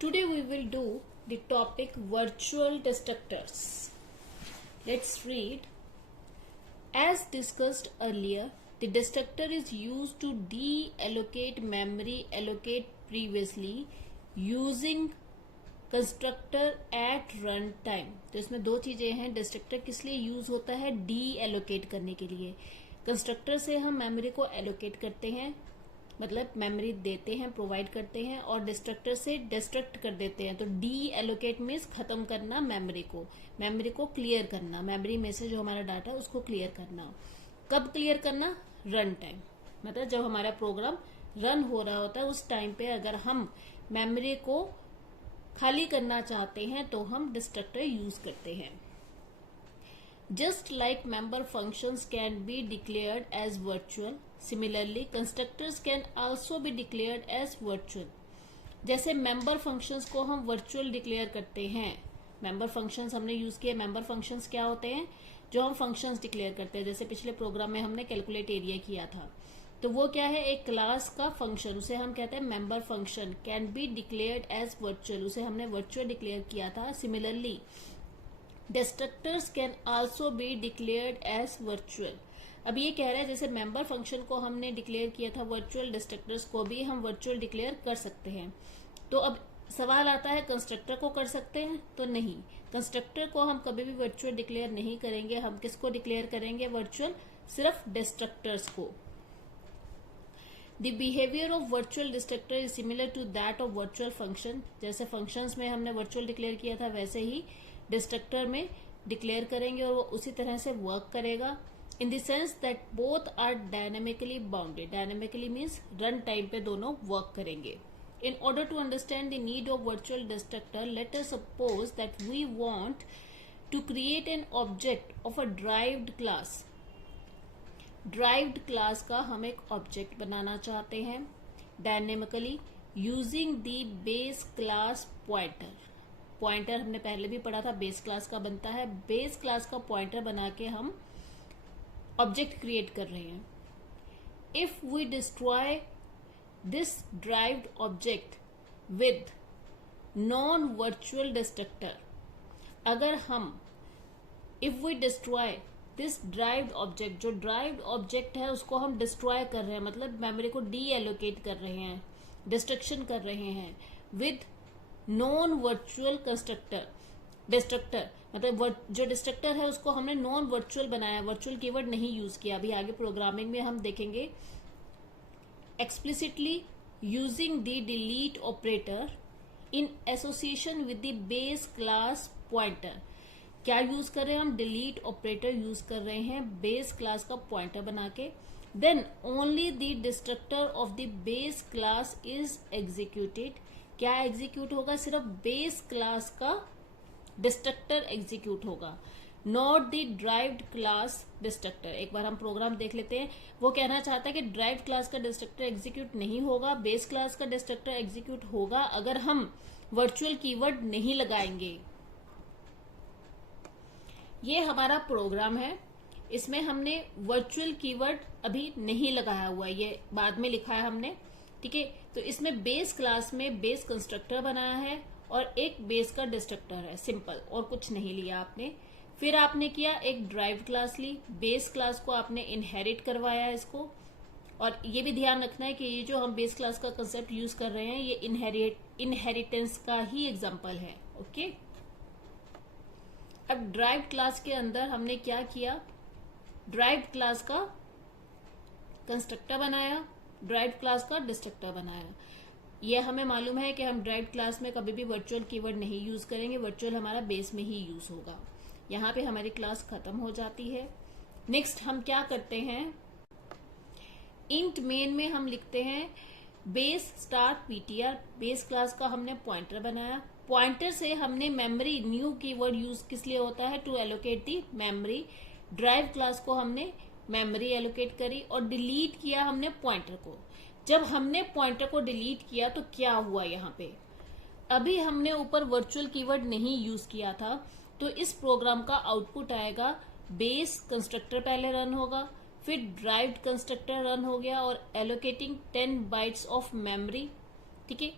Today we will do the topic virtual destructors. Let's read. As discussed earlier, the destructor is used to deallocate memory allocated previously using constructor at run time. तो इसमें दो चीजें हैं. Destructor किस लिए use होता है? D allocate करने के लिए. कंस्ट्रक्टर से हम मेमोरी को एलोकेट करते हैं, मतलब मेमोरी देते हैं, प्रोवाइड करते हैं, और डिस्ट्रक्टर से डिस्ट्रक्ट कर देते हैं. तो डी एलोकेट मीन्स खत्म करना मेमोरी को क्लियर करना. मेमोरी में से जो हमारा डाटा है उसको क्लियर करना. कब क्लियर करना? रन टाइम, मतलब जब हमारा प्रोग्राम रन हो रहा होता है उस टाइम पे अगर हम मेमोरी को खाली करना चाहते हैं तो हम डिस्ट्रक्टर यूज करते हैं. Just like member functions can be declared as virtual, similarly constructors can also be declared as virtual. जैसे मेंबर फंक्शंस को हम वर्चुअल डिक्लेयर करते हैं. मेंबर फंक्शंस हमने यूज किए. मेंबर फंक्शंस क्या होते हैं? जो हम फंक्शंस डिक्लेयर करते हैं. जैसे पिछले प्रोग्राम में हमने कैलकुलेट एरिया किया था, तो वो क्या है? एक क्लास का फंक्शन, उसे हम कहते हैं member function. Can be declared as virtual, उसे हमने वर्चुअल डिक्लेयर किया था. Similarly destructors can also be declared as virtual. अब ये कह रहा है जैसे मेंबर फंक्शन को हमने डिक्लेयर किया था वर्चुअल, डिस्ट्रक्टर्स को भी हम वर्चुअल डिक्लेयर कर सकते हैं. तो अब सवाल आता है कंस्ट्रक्टर को कर सकते हैं? तो नहीं, कंस्ट्रक्टर को हम कभी भी वर्चुअल डिक्लेयर नहीं करेंगे. हम किसको डिक्लेयर करेंगे वर्चुअल? सिर्फ डिस्ट्रक्टर्स को. The behavior of virtual destructor is similar to that of virtual function. जैसे functions में हमने virtual डिक्लेयर किया था वैसे ही destructor में डिक्लेयर करेंगे और वो उसी तरह से वर्क करेगा. In the sense that both are dynamically bounded. Dynamically means run time पे दोनों वर्क करेंगे. In order to understand the need of virtual destructor, let us suppose that we want to create an object of a derived class. Derived class का हम एक object बनाना चाहते हैं dynamically using the base class pointer. Pointer हमने पहले भी पढ़ा था, बेस क्लास का बनता है. बेस क्लास का पॉइंटर बना के हम ऑब्जेक्ट क्रिएट कर रहे हैं. If we destroy this derived object with non virtual destructor, अगर हम if we destroy this derived object, जो ड्राइव्ड ऑब्जेक्ट है उसको हम डिस्ट्रॉय कर रहे हैं, मतलब मेमोरी को डी एलोकेट कर रहे हैं, डिस्ट्रक्शन कर रहे हैं विद नॉन वर्चुअल डिस्ट्रक्टर, मतलब जो डिस्ट्रक्टर है उसको हमने नॉन वर्चुअल बनाया. वर्चुअल कीवर्ड नहीं यूज किया. अभी आगे प्रोग्रामिंग में हम देखेंगे. Explicitly using the delete operator in association with the base class pointer. क्या यूज कर रहे हैं हम? डिलीट ऑपरेटर यूज कर रहे हैं बेस क्लास का पॉइंटर बना के. Then only the destructor of the base class is executed. क्या एग्जीक्यूट होगा? सिर्फ बेस क्लास का डिस्ट्रक्टर एग्जीक्यूट होगा, not the derived class destructor. एक बार हम प्रोग्राम देख लेते हैं. वो कहना चाहता है कि ड्राइव्ड क्लास का डिस्ट्रक्टर एग्जीक्यूट नहीं होगा, बेस क्लास का डिस्ट्रक्टर एग्जीक्यूट होगा अगर हम वर्चुअल कीवर्ड नहीं लगाएंगे. ये हमारा प्रोग्राम है, इसमें हमने वर्चुअल कीवर्ड अभी नहीं लगाया हुआ है, ये बाद में लिखा है हमने. ठीक है, तो इसमें बेस क्लास में बेस कंस्ट्रक्टर बनाया है और एक बेस का डिस्ट्रक्टर है, सिंपल, और कुछ नहीं लिया आपने. फिर आपने किया एक ड्राइव्ड क्लास ली, बेस क्लास को आपने इनहेरिट करवाया इसको. और ये भी ध्यान रखना है कि ये जो हम बेस क्लास का कंसेप्ट यूज कर रहे हैं ये इनहेरिटेंस का ही एग्जाम्पल है. ओके, अब ड्राइव्ड क्लास के अंदर हमने क्या किया? ड्राइव्ड क्लास का कंस्ट्रक्टर बनाया, ड्राइव्ड क्लास का डिस्ट्रक्टर बनाया. ये हमें मालूम है कि हम ड्राइव्ड क्लास में कभी भी वर्चुअल कीवर्ड नहीं यूज करेंगे. वर्चुअल हमारा बेस में ही यूज होगा. यहाँ पे हमारी क्लास खत्म हो जाती है. नेक्स्ट हम क्या करते हैं? इंट मेन में हम लिखते हैं base star PTR. Base class का हमने पॉइंटर बनाया. पॉइंटर से हमने मेमोरी, न्यू कीवर्ड यूज किस लिए होता है? To allocate the memory. Drive class को हमने मेमोरी एलोकेट करी और डिलीट किया हमने पॉइंटर को. जब हमने पॉइंटर को डिलीट किया तो क्या हुआ यहाँ पे? अभी हमने ऊपर वर्चुअल कीवर्ड नहीं यूज किया था, तो इस प्रोग्राम का आउटपुट आएगा बेस कंस्ट्रक्टर पहले रन होगा, फिर ड्राइव्ड कंस्ट्रक्टर रन हो गया और एलोकेटिंग 10 बाइट्स ऑफ मेमोरी. ठीक है,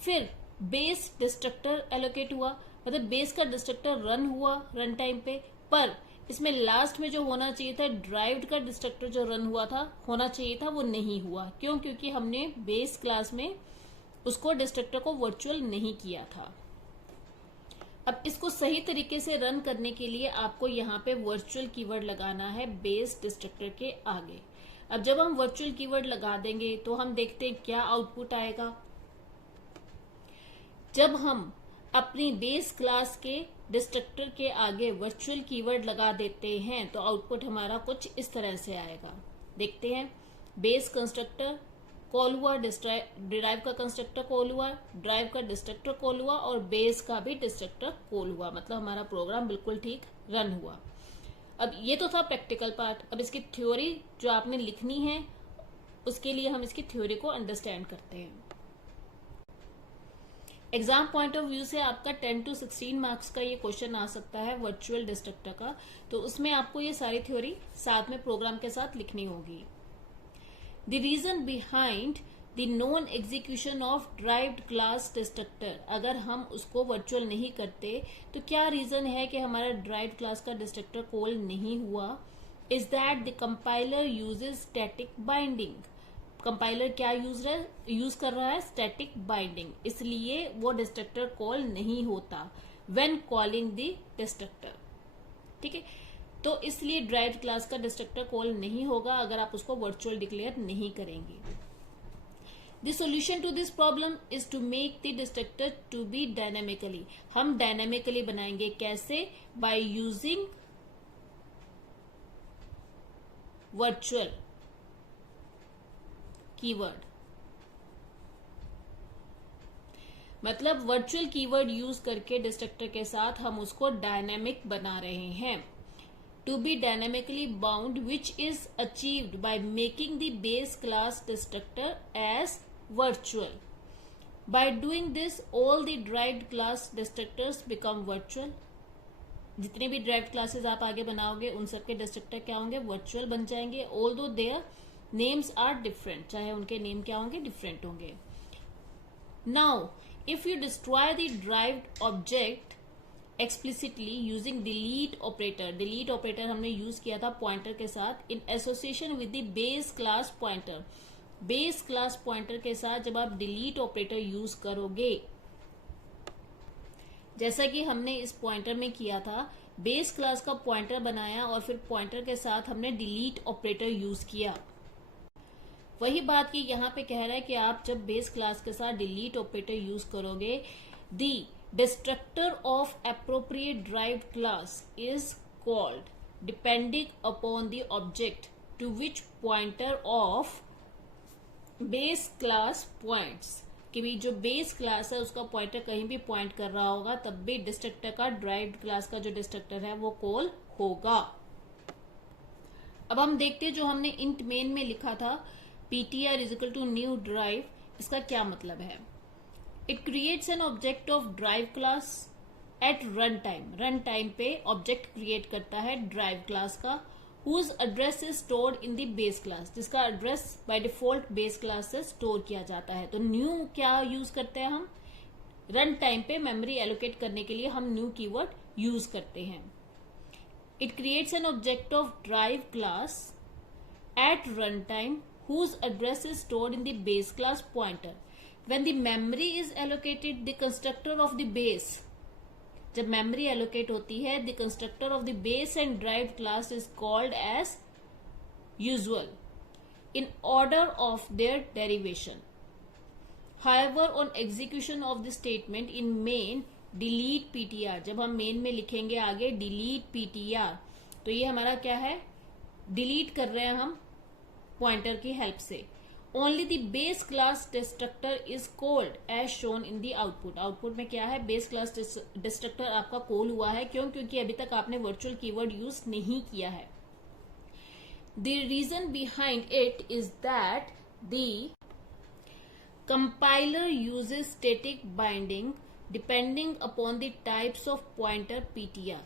फिर बेस डिस्ट्रक्टर एलोकेट हुआ, मतलब बेस का डिस्ट्रक्टर रन हुआ रन टाइम पे, पर इसमें लास्ट में जो होना चाहिए था ड्राइव्ड का डिस्ट्रक्टर जो रन हुआ था होना चाहिए था वो नहीं हुआ। क्यों? क्योंकि हमने बेस क्लास में उसको डिस्ट्रक्टर को वर्चुअल नहीं किया था। अब इसको सही तरीके से रन करने के लिए आपको यहाँ पे वर्चुअल कीवर्ड लगाना है बेस डिस्ट्रक्टर के आगे। अब जब हम वर्चुअल कीवर्ड लगा देंगे तो हम देखते हैं क्या आउटपुट आएगा। जब हम अपनी बेस क्लास के डिस्ट्रक्टर के आगे वर्चुअल कीवर्ड लगा देते हैं तो आउटपुट हमारा कुछ इस तरह से आएगा। देखते हैं, बेस कंस्ट्रक्टर कॉल हुआ, डिराइव का कंस्ट्रक्टर कॉल हुआ, ड्राइव का डिस्ट्रक्टर कॉल हुआ और बेस का भी डिस्ट्रक्टर कॉल हुआ, मतलब हमारा प्रोग्राम बिल्कुल ठीक रन हुआ। अब ये तो था प्रैक्टिकल पार्ट। अब इसकी थ्योरी जो आपने लिखनी है उसके लिए हम इसकी थ्योरी को अंडरस्टैंड करते हैं। एग्जाम पॉइंट ऑफ व्यू से आपका 10 to 16 मार्क्स का ये क्वेश्चन आ सकता है वर्चुअल डिस्ट्रक्टर का, तो उसमें आपको ये सारी थ्योरी साथ में प्रोग्राम के साथ लिखनी होगी। The reason behind the non execution of derived class destructor, अगर हम उसको वर्चुअल नहीं करते तो क्या रीजन है कि हमारा ड्राइव्ड क्लास का डिस्ट्रक्टर कॉल नहीं हुआ? Is that the compiler uses static binding. Compiler क्या यूज कर रहा है? स्टैटिक बाइंडिंग, इसलिए वो डिस्ट्रक्टर कॉल नहीं होता व्हेन कॉलिंग द डिस्ट्रक्टर। ठीक है, तो इसलिए ड्राइव्ड क्लास का डिस्ट्रक्टर कॉल नहीं होगा अगर आप उसको वर्चुअल डिक्लेयर नहीं करेंगे। The solution to this problem is to make the destructor to be dynamically. हम डायनेमिकली बनाएंगे, कैसे? बाय यूजिंग वर्चुअल कीवर्ड, मतलब वर्चुअल कीवर्ड यूज करके डिस्ट्रक्टर के साथ हम उसको डायनेमिक बना रहे हैं। To be dynamically bound which is achieved by making the base class destructor as virtual. By doing this all the derived class destructors become virtual. जितने भी ड्राइव्ड क्लासेस आप आगे बनाओगे उन सबके डिस्ट्रक्टर क्या होंगे? वर्चुअल बन जाएंगे, although their names are different, चाहे उनके नेम क्या होंगे? डिफरेंट होंगे। Now if you destroy the derived object explicitly using delete operator, delete operator हमने यूज किया था पॉइंटर के साथ in association with the base class pointer. Base class pointer के साथ जब आप डिलीट ऑपरेटर यूज करोगे, जैसा कि हमने इस पॉइंटर में किया था, बेस क्लास का पॉइंटर बनाया और फिर पॉइंटर के साथ हमने डिलीट ऑपरेटर यूज किया। वही बात की यहाँ पे कह रहा है कि आप जब बेस क्लास के साथ डिलीट ऑपरेटर यूज करोगे, the destructor of appropriate derived class is called depending upon the object to which pointer of base class points. कि भी जो बेस क्लास है उसका पॉइंटर कहीं भी पॉइंट कर रहा होगा तब भी डिस्ट्रक्टर का, ड्राइव्ड क्लास का जो डिस्ट्रक्टर है वो कॉल होगा। अब हम देखते हैं जो हमने इंट मेन में लिखा था ptr is equal to new derived, इसका क्या मतलब है? It creates an object of derived class at run time. Run time पे ऑब्जेक्ट क्रिएट करता है ड्राइव क्लास का, whose address is stored in the base class, जिसका address by default base class से स्टोर किया जाता है। तो न्यू क्या यूज करते हैं हम? रन टाइम पे मेमोरी एलोकेट करने के लिए हम न्यू कीवर्ड यूज करते हैं। It creates an object of derived class at run time whose address is stored in the base class pointer. When the memory is allocated, the constructor of the base, जब memory allocate होती है, the constructor of the base and derived class is called as usual in order of their derivation. However on execution of the statement in main delete PTR, जब हम main में लिखेंगे आगे delete PTR, तो ये हमारा क्या है? डिलीट कर रहे हैं हम पॉइंटर की हेल्प से। Only the base class destructor is called as shown in the output. Output में क्या है? बेस क्लास डिस्ट्रक्टर आपका कॉल हुआ है। क्यों? क्योंकि अभी तक आपने वर्चुअल कीवर्ड यूज नहीं किया है। The reason behind it is that the compiler uses static binding depending upon the types of pointer PTR.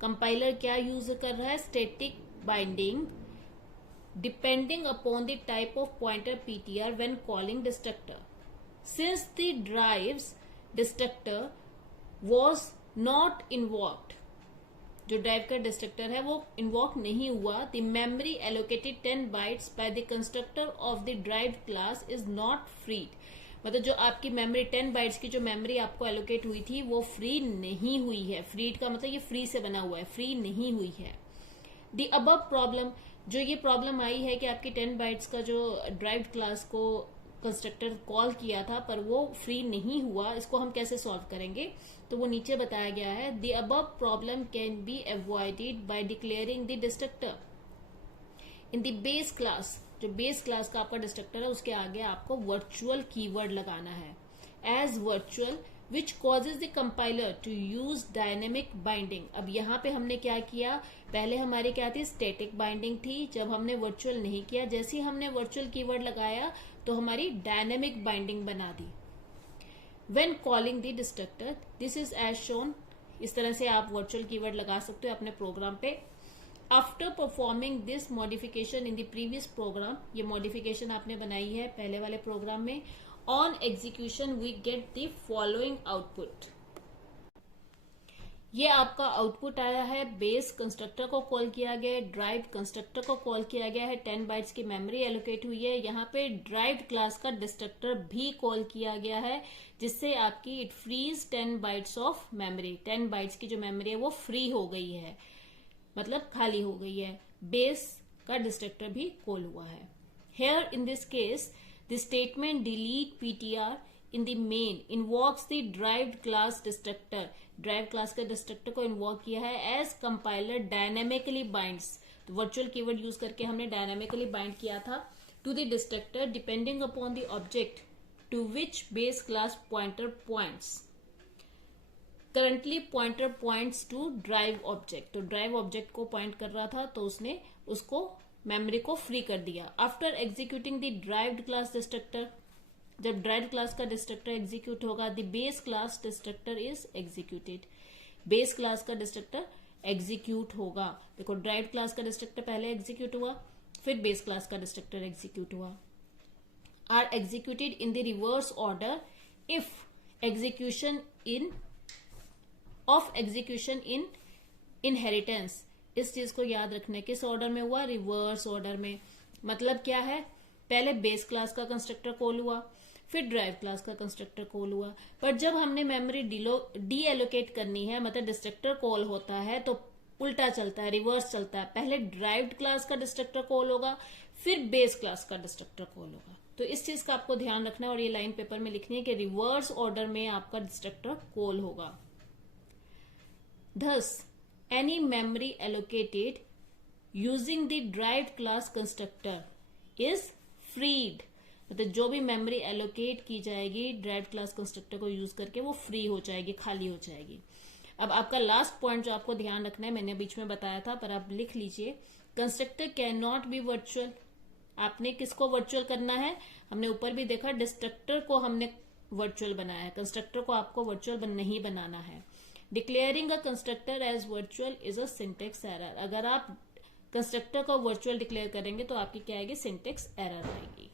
Compiler क्या यूज कर रहा है? Static binding depending upon the type of pointer PTR when calling destructor. Since the drives destructor was not invoked, जो drive का destructor है वो invoke नहीं हुआ, the memory allocated 10 bytes by the constructor of the drive class is not freed. मतलब जो आपकी memory 10 bytes की जो मेमोरी आपको एलोकेट हुई थी वो फ्री नहीं हुई है। फ्रीड का मतलब ये फ्री से बना हुआ है, फ्री नहीं हुई है। द अबव प्रॉब्लम, जो ये प्रॉब्लम आई है कि आपकी 10 बाइट्स का जो ड्राइव क्लास को कंस्ट्रक्टर कॉल किया था पर वो फ्री नहीं हुआ, इसको हम कैसे सॉल्व करेंगे, तो वो नीचे बताया गया है। The above problem can be avoided by declaring the destructor in the base class. जो बेस क्लास का आपका डिस्ट्रक्टर है उसके आगे आपको वर्चुअल कीवर्ड लगाना है, as virtual which causes the compiler to use dynamic binding. अब यहाँ पे हमने क्या किया, पहले हमारी क्या थी, स्टैटिक बाइंडिंग थी। जब हमने वर्चुअल नहीं किया, जैसे ही हमने वर्चुअल कीवर्ड लगाया तो हमारी डायनेमिक बाइंडिंग बना दी। When calling the destructor, this is as shown. इस तरह से आप वर्चुअल कीवर्ड लगा सकते हो अपने प्रोग्राम पे। After performing this modification in the previous program, ये मॉडिफिकेशन आपने बनाई है पहले वाले प्रोग्राम में, on execution we get the following output. ये आपका आउटपुट आया है, बेस कंस्ट्रक्टर को कॉल किया गया है, ड्राइव कंस्ट्रक्टर को कॉल किया गया है, 10 बाइट्स की मेमोरी एलोकेट हुई है, यहाँ पे ड्राइव क्लास का डिस्ट्रक्टर भी कॉल किया गया है, जिससे आपकी it frees 10 bytes of memory. 10 bytes की जो मेमोरी है वो फ्री हो गई है, मतलब खाली हो गई है। बेस का डिस्ट्रक्टर भी कॉल हुआ है। Here in this case the statement delete PTR in the main invokes the derived class destructor. Drive class के डिस्ट्रक्टर को इन्वॉक किया है एज कंपाइलर डायनेमिकली बाइंड्स। तो वर्चुअल कीवर्ड यूज करके हमने डायनेमिकली बाइंड किया था to the destructor depending upon the object to which base class pointer points. Currently pointer points to drive object. तो ड्राइव ऑब्जेक्ट को point कर रहा था तो उसने उसको मेमोरी को फ्री कर दिया। After executing the derived class destructor, जब ड्राइव्ड क्लास का डिस्ट्रक्टर एग्जीक्यूट होगा, the base class destructor is executed. Base class का डिस्ट्रक्टर एग्जीक्यूट होगा। देखो ड्राइव्ड क्लास का डिस्ट्रक्टर पहले एग्जीक्यूट हुआ, फिर बेस क्लास का डिस्ट्रक्टर एग्जीक्यूट हुआ। Are executed in the reverse order if execution in of execution in inheritance. इस चीज को याद रखना, किस ऑर्डर में हुआ, रिवर्स ऑर्डर में। मतलब क्या है, पहले बेस क्लास का कंस्ट्रक्टर कॉल हुआ, फिर ड्राइव क्लास का कंस्ट्रक्टर कॉल हुआ। पर जब हमने मेमोरी डी एलोकेट करनी है, मतलब डिस्ट्रक्टर कॉल होता है तो उल्टा चलता है, रिवर्स चलता है। पहले ड्राइव्ड क्लास का डिस्ट्रक्टर कॉल होगा, फिर बेस क्लास का डिस्ट्रक्टर कॉल होगा। तो इस चीज का आपको ध्यान रखना है और ये लाइन पेपर में लिखनी है कि रिवर्स ऑर्डर में आपका डिस्ट्रक्टर कॉल होगा। Thus, any memory allocated using the derived class constructor is freed। मतलब जो भी मेमोरी एलोकेट की जाएगी derived क्लास कंस्ट्रक्टर को यूज करके वो फ्री हो जाएगी, खाली हो जाएगी। अब आपका लास्ट पॉइंट जो आपको ध्यान रखना है, मैंने बीच में बताया था पर आप लिख लीजिए, constructor can not be virtual. आपने किसको वर्चुअल करना है, हमने ऊपर भी देखा डिस्ट्रक्टर को हमने वर्चुअल बनाया है, कंस्ट्रक्टर को आपको वर्चुअल नहीं बनाना है। Declaring a constructor as virtual is a syntax error. अगर आप कंस्ट्रक्टर को वर्चुअल डिक्लेयर करेंगे तो आपकी क्या आएगी, सिंटेक्स एरर आएगी।